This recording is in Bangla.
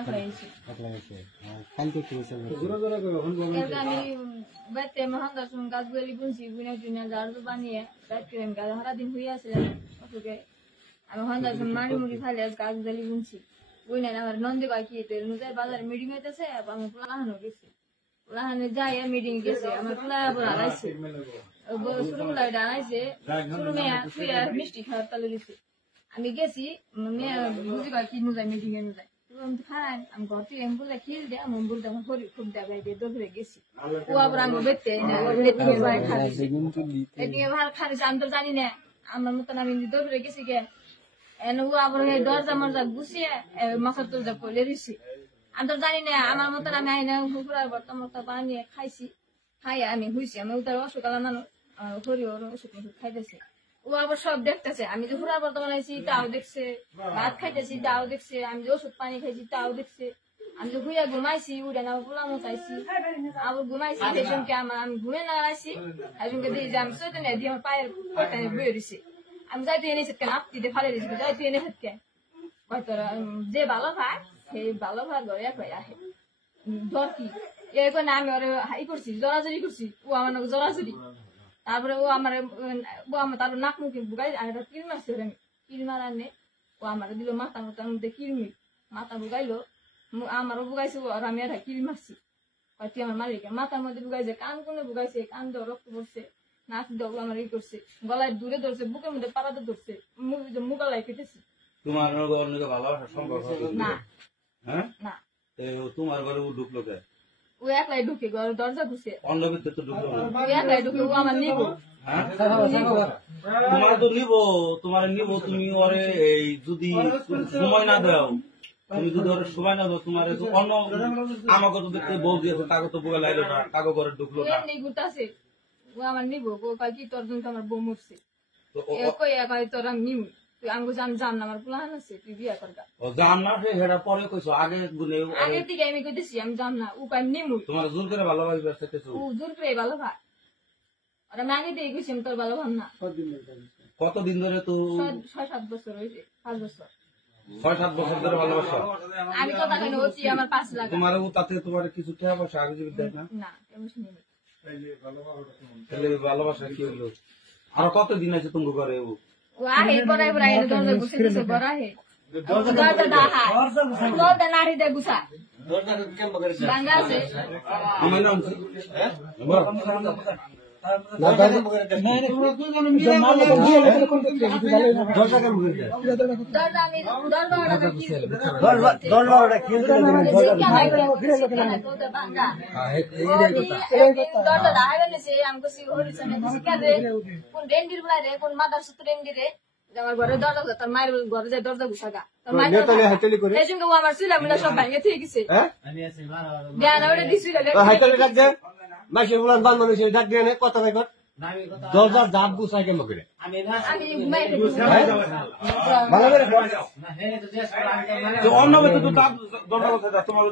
একলাই এসে একলা এসে খাইতে কি হয়েছে আমি বাইতে মহান দর্শন গাছগুলি বুনছি বুনে টুনে ঝাড়ু বানিয়ে বাইতে গাছ সারাদিন হয়ে আসছিলাম অসুখে আমি মহান দর্শন মাড়ি মুড়ি খাইলে গাছগুলি বুনছি বুনে আমার নন্দী বাকি নদীর বাজারে মিটিং হইতেছে আমি পুলাহানো গেছি পুলাহানে যাই মিটিং গেছে আমার পুলা হারাইছে শুরু গুলা আনাইছে শুরু মেয়া তুই মিষ্টি খাওয়ার তালে দিছে আমি গেছি বুঝি পাই কি নুযাই মিটিং এ নুযাই খান আমি ঘর থেকে এমবুলা খিল দে আমি বলতে আমার শরীর খুব দেখাই দিয়ে দৌড়ে গেছি ও আবার আমি বেতে এদিকে ভালো খাইছে আমি তো জানি না আমার মতন আমি দৌড়ে গেছি গে এনে ও আবার দরজা মরজা গুছিয়ে মাথার তোর যা পড়ে দিছি আমি তো জানি না আমার মতন আমি আইনা ঘুরা বর্তমান বানিয়ে খাইছি খাই আমি হইছি আমি তার অসুখ মানুষ শরীর ওষুধ খাইতেছে ও আবার সব দেখতেছে আমি যে ঘুরা বর্তমান আইছি তাও দেখছে ভাত খাইতেছি তাও দেখছে আমি যে ওষুধ পানি খাইছি তাও দেখছে আমি যে ঘুরে ঘুমাইছি উঠে না পোলামো চাইছি আবার ঘুমাইছি সেজনকে আমার আমি ঘুরে না আসি সেজনকে দিয়ে যে আমি চৈতে না দিয়ে আমার পায়ের পয়টা বয়ে দিছি আমি যাইতে এনেছি কেন আপতিতে ফালে দিছি যাইতে এনে থাকতে হয়তো যে ভালো খায় সেই ভালো খাওয়ার ঘরে একলাই আহে ধর কি এরকম আমি ওরে হাই করছি জড়াজড়ি করছি ও আমার জড়াজড়ি তারপরে ও আমার তারপর নাক মুখে বুগাই আর একটা কিল মারছি ওরে আমি কিল মারার নে ও আমার দিল মাথা মতার মধ্যে কিলমি মাথা বুগাইলো আমারও বুগাইছে আর আমি একটা কিল মারছি তুই আমার মালিকের মাথার মধ্যে বুগাইছে কান কোনে বুগাইছে কান দিয়ে রক্ত পড়ছে নাচ দিয়ে আমার ই করছে গলায় দূরে ধরছে বুকের মধ্যে পাড়াতে ধরছে মুগালাই কেটেছি তোমার ভালোবাসা সম্ভব না হ্যাঁ না তোমার ঘরে ও ঢুকলো কে ও একলাই ঢুকে দরজা ঘুষে অন্য ভিতরে তো ঢুকলো না ও একলাই ঢুকে ও আমার নিব তোমার তো তোমার নিব তুমি ওরে এই যদি সময় না দাও তুমি যদি ওরে সময় না দাও তোমার অন্য আমাকে তো দেখতে বউ দিয়েছে তাকে তো বুকে লাগলো না কাগো ঘরে ঢুকলো না এমনি ঘুরতাছে ও আমার নিব ও কয় কি তোর জন্য আমার বউ মরছে কই কয় তোর আমি নিব তুই আমি জান না আমার পুলাহান আছে তুই বিয়া করবা ও জান না সেটা পরে কইছো আগে গুনে আগে থেকে আমি কইতেছি আমি জান না ও কয় নিব তোমার জোর করে ভালোবাসবে সেটা ও জোর করে ভালো ভাই আর আমি আগে থেকে কইছি আমি তোর ভালো ভাব না কতদিন ধরে তো 6-7 বছর হইছে 5 বছর 6-7 বছর ধরে ভালোবাসা আমি কথা কেন হচ্ছি আমার 5 লাখ তোমার ও তাতে তোমার কিছু টাকা পয়সা আগে যদি দেয় না না কেমন শুনি তাহলে ভালোবাসা কি হলো আর কতদিন আছে তুমি ঘরে ও আহে পড়াই পড়াই দরজা ঘুষে দিছে বড়াহে দরজা দাহা দরজা নাড়ি দে গুছা বাঙ্গা আছে আমি নাম আমার ঘরে দরজা তোর মায়ের ঘরে যায় দরজা ঘুষাগা তোর মায়ের আমার ছিলাম সব ভাঙে ঠিক গেছে দরজার দাব গুছাই কেমন করে অন্য তোমার